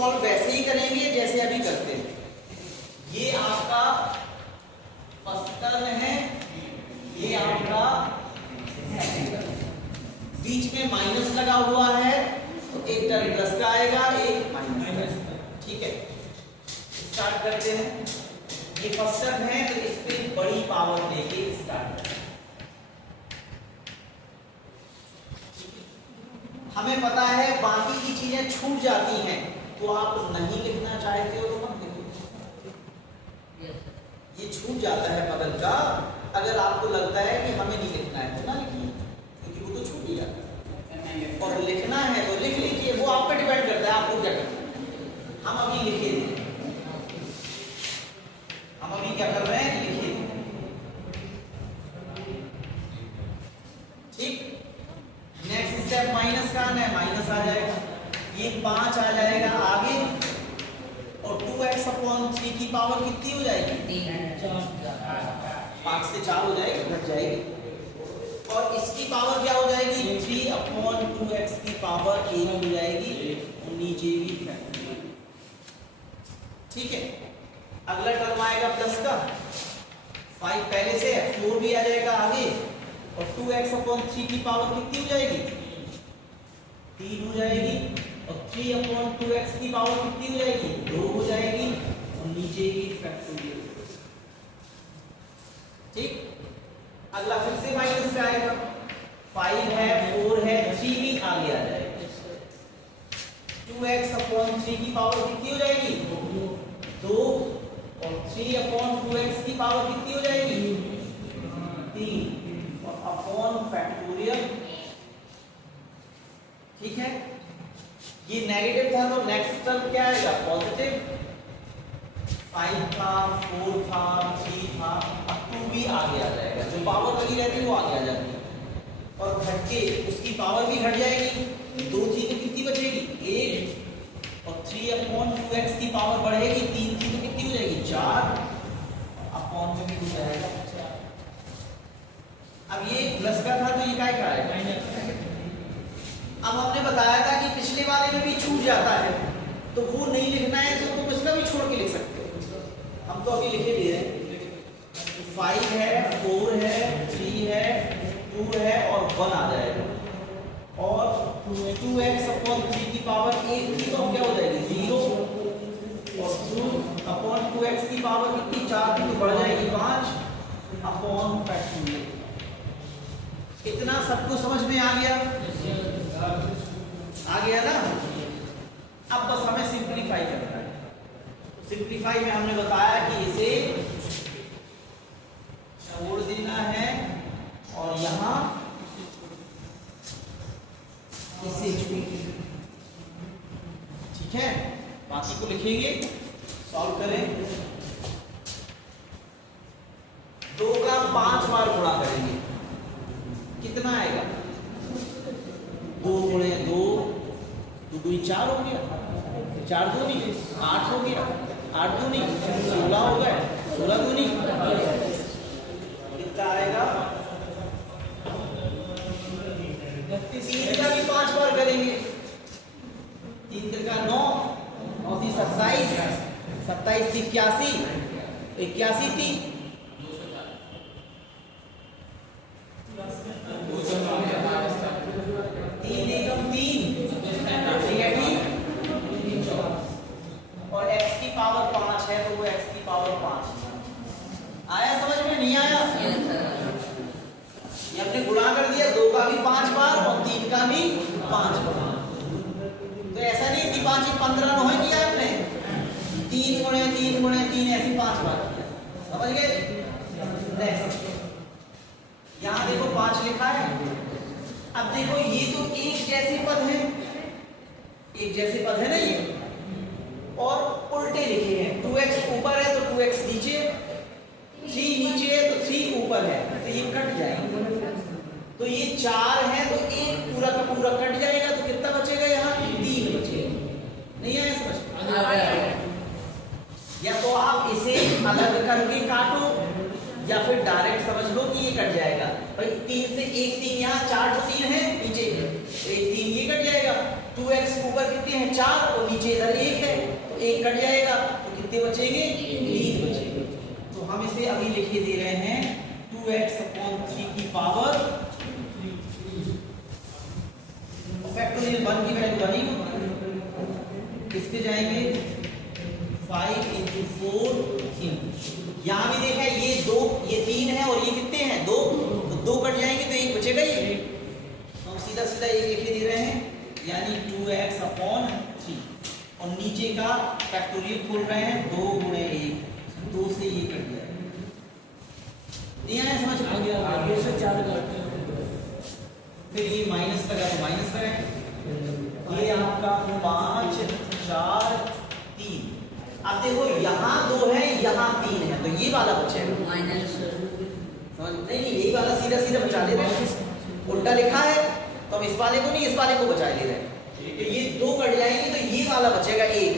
Solve वैसे ही करेंगे जैसे अभी करते हैं। ये आपका फर्स्ट टर्म है, ये आपका सेकंड टर्म, बीच में माइनस लगा हुआ है तो एक टर्म प्लस का आएगा, एक माइनस। ठीक है, स्टार्ट करते हैं। ये फर्स्ट टर्म है तो इस पे बड़ी पावर लेके स्टार्ट करते हैं। हमें पता है बाकी की चीजें छूट जाती हैं, तो आप नहीं लिखना चाहते हो तो मत लिखो। ये छूट जाता है बगल का, अगर आपको लगता है कि हमें नहीं लिखना है तो ना लिखिए, क्योंकि वो तो छूट ही जाता है। और लिखना है तो लिख लीजिए, वो आप पे डिपेंड करता है आपको क्या करना है। हम अभी लिखे, हम अभी क्या कर रहे हैं, लिखिए। ठीक, नेक्स्ट स्टेप माइनस का है, माइनस आ जाएगा, ये 5 आ जाएगा आगे, और 2x अपॉन 3 की पावर कितनी हो जाएगी, 5 से 4 हो जाएगी, घट जाएगी। और इसकी पावर क्या हो जाएगी, 3 अपॉन 2x की पावर 1 हो जाएगी, नीचे भी फैक्टोरियल। ठीक है, अगला टर्म आएगा प्लस का, 5 पहले से, 4 भी आ जाएगा आगे, और 2x अपॉन 3 की पावर कितनी हो जाएगी, 3 हो जाएगी, और 3 अपॉन 2x की पावर कितनी हो जाएगी, 2 हो जाएगी, और नीचे की फैक्टोरियल। ठीक, अगला फिर से माइनस का आएगा, 5 है, 4 है, 3 भी आगे आ जाएगा, 2x अपॉन 3 की पावर कितनी हो जाएगी, 2, और 3 अपॉन 2x की पावर कितनी हो जाएगी, 3, अपॉन फैक्टोरियल। ठीक है, ये नेगेटिव था तो नेक्स्ट टर्म क्या आएगा, पॉजिटिव। 5 था, 4 था, 3 था, अब 2 भी आगे आ जाएगा, जो पावर लगी रहती है वो आगे आ जाती है, और घट के उसकी पावर भी घट जाएगी, 2 थी तो कितनी बचेगी, 1, और 3 अपॉन 2x की पावर बढ़ेगी, 3 थी तो कितनी हो जाएगी, 4, अपॉन में भी हो जाएगा 4। अब ये प्लस का था तो ये क्या आएगा, अब हमने बताया था कि पिछले वाले में भी छूट जाता है, तो वो नहीं लिखना है तो तुम इसका भी छोड़ के लिख सकते हो। हम तो अभी लिखे भी हैं, 5 है, 4 है, 3 है, 2 है, और 1 आ जाएगा, और 2x अपॉन 3 की पावर 1 थी तो क्या हो जाएगी, 0, और 2 अपॉन 2x की पावर कितनी, 4 थी तो बढ़ जाएगी 5, अपॉन फैक्टोरियल। इतना सबको समझ में आ गया, आ गया ना। अब बस हमें सिंपलीफाई करना है। सिंपलीफाई में हमने बताया कि इसे छोड़ देना है, और यहां इसे छोड़ देना। ठीक है, बाकी को लिखेंगे, सॉल्व करें। 2 का 5 बार गुणा करेंगे, कितना आएगा, 2 गुणे 2, 2 दूनी 4 हो गया, 4 दूनी 8 हो गया, 8 दूनी 16 हो गया, 16 दूनी कितना आएगा, 3 का भी 5 बार करेंगे, 3 का 9, 9 थी 27, 27 थी 81, 81 थी, 3 एकम 3, और x की पावर 5 है तो वो x की पावर 5। आया समझ में, नहीं आया? ये हमने गुणा कर दिया, 2 का भी 5 बार और 3 का भी 5 बार। तो ऐसा नहीं कि 5 15 9 किया आपने, 3 गुणे 3 गुणे 3 ऐसे 5 बार किया, समझ गए? नेक्स्ट यहाँ देखो 5 लिखा है। अब देखो ये तो एक जैसे पद है, एक जैसे पद है ना ये, और उल्टे लिखे हैं, 2x ऊपर है तो 2x नीचे, 3 नीचे है तो 3 ऊपर है, तो ये कट जाएगा। तो ये 4 है तो एक पूरा का पूरा कट जाएगा, तो कितना बचेगा यहाँ, 3 बचेगा। नहीं आया समझ? या तो आप इसे अलग करके काटो, या फिर डायरेक्ट समझ लो कि ये कट जाएगा। भाई 3 से एक 3 यहाँ, 4 तो 3 है नीचे, एक 3 ये कट जाएगा, 2x ऊपर कितने हैं 4 और नीचे इधर 1 है, एक कट जाएगा तो कितने बचेंगे, 3 बचेंगे। तो हम इसे अभी लिखे दे रहे हैं 2x/3 की पावर, फैक्टोरियल 1 की वैल्यू बनी, इस पे जाएंगे 5 × 4 3। यहाँ भी देखा है ये 2 ये 3 है और ये कितने हैं 2, तो 2 कट जाएंगे तो एक बचेगा ये, तो हम सीधा सीधा ये लिखे दे रहे हैं यानी 2x/3 और नीचे का फैक्टोरियल खोल रहे हैं 2 × 1, 2 से ये कट गया, ये समझ आ गया। आगे से 4 काटते हैं, फिर ये माइनस का तो माइनस करें, ये आपका 5 4 3। अब देखो यहाँ 2 है यहाँ 3 है, तो ये वाला बचेगा माइनस, समझ नहीं, यही वाला सीधा सीधा बचा ले रहे हैं, उल्टा लिखा है तो हम इस वाले को नहीं इस वाले को बचा ले रहे हैं, तो ये 2 कट जाएंगे तो ये वाला बचेगा 1,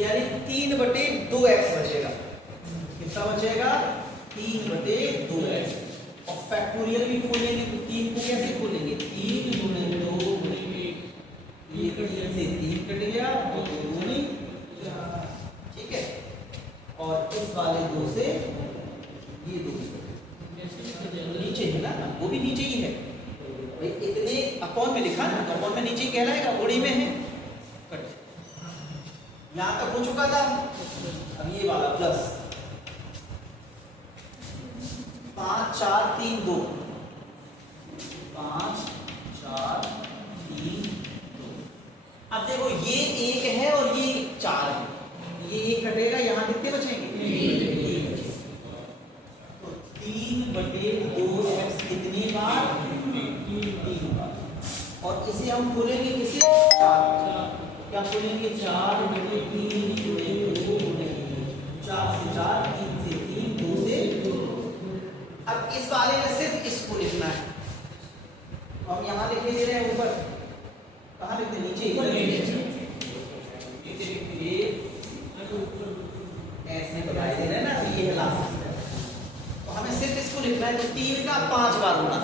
यानी 3/2x बचेगा। कितना बचेगा 3/2x। और फैक्टोरियल भी खोलेंगे तो 3 को कैसे खोलेंगे, 3 × 2 × 1, ये से 3 कट गया और 2 दूनी, ठीक है, और इस वाले 2 से ये 2 नीचे है ना, वो भी नीचे ही है भाई, इतने अपॉन में लिखा ना, तो अपॉन में नीचे ही कहलाएगा, उड़ी में है कट। यहाँ तक हो चुका था, अब ये वाला प्लस 5 4 3 2, 5 4 3 2। अब देखो ये 1 है और ये 4 है, ये 1 कटेगा, यहाँ कितने बचेंगे 3। तो 3/2x कितनी बार 3 बार, और इसे हम खोलेंगे किसे 4, क्या खोलेंगे 4/3 × 2 4 से 4 3 से 3 2 से 2। अब इस वाले में सिर्फ इसको लिखना है, तो हम यहाँ लिख दे रहे हैं ऊपर, कहाँ लिखते नीचे, ऐसे बताए दे रहे हैं ना, ये है लास्ट। तो हमें सिर्फ इसको लिखना है, तो 3 का 5 बार होना,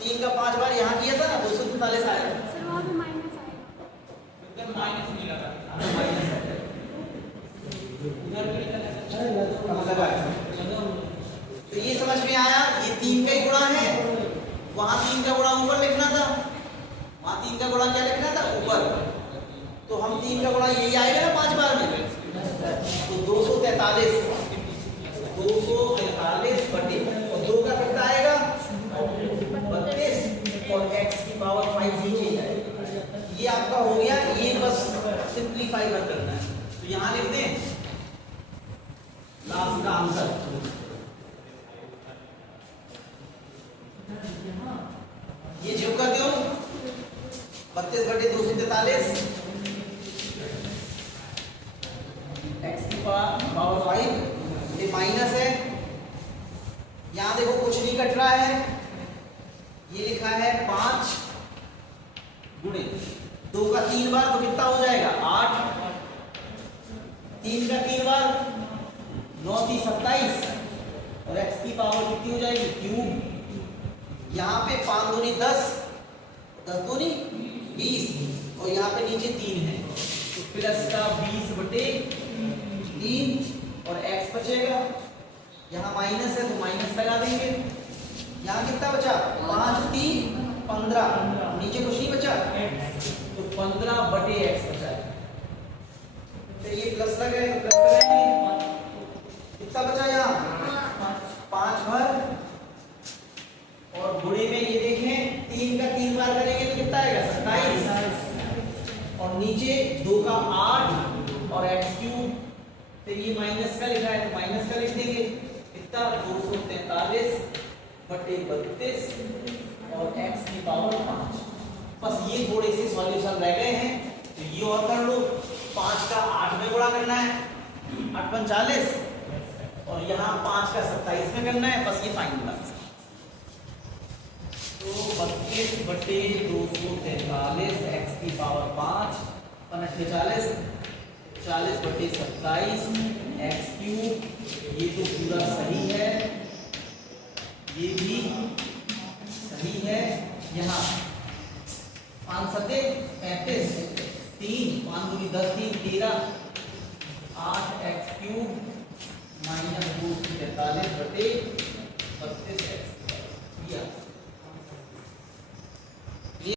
3 का 5 बार यहाँ किया था ना 243 आया, माइनस नहीं लगा, माइनस लगा। तो ये समझ में आया, ये 3 का ही गुणा है, वहां 3 का गुणा ऊपर लिखना था, वहां 3 का गुणा क्या लिखना था ऊपर, तो हम 3 का गुणा यही आएगा ना 5 बार में, तो 243 बटे, और 2 का कितना आएगा 32, और x की पावर 5 नीचे जाएगा। ये आपका हो गया, ये बस सिंपलीफाई कर करना है, तो यहाँ लिख दें लास्ट का आंसर, ये जो कर दो 32/243, x की पावर 5, ये माइनस है, यहाँ देखो कुछ नहीं कट रहा है, ये लिखा है 5 × 2 का 3 बार, तो कितना हो जाएगा 8, 3 का 3 बार 9 × 3 = 27, और x की पावर कितनी हो जाएगी क्यूब, यहाँ पे 5 दूनी 10, 10 दूनी 20, और यहाँ पे नीचे 3 है, तो प्लस का 20/3, और x बचेगा, यहाँ माइनस है तो माइनस लगा देंगे, यहाँ कितना बचा 5 3 15, नीचे कुछ नहीं बचा, तो 15/x बचा है, तो ये प्लस लगे तो प्लस लगाएंगे, कितना बचा यहाँ 5 भर, और गुणे में ये देखें 3 का 3 बार करेंगे तो कितना आएगा 27, और नीचे 2 का 8 और x3, फिर ये माइनस का लिखा है तो माइनस का लिख देंगे, कितना 243/32, और x की पावर 5। बस ये थोड़े से सॉल्यूशन रह गए हैं, तो ये और कर लो, 5 का 8 में गुणा करना है 8 × 40, और यहाँ 5 का 27 में करना है, बस ये फाइनल आंसर। तो 32/243 x की पावर 5 40/27 x3, ये तो पूरा सही है, ये भी सही है, यहाँ 5 × 7 = 35, 3 5 × 10 = 13, माइनस 243 बटे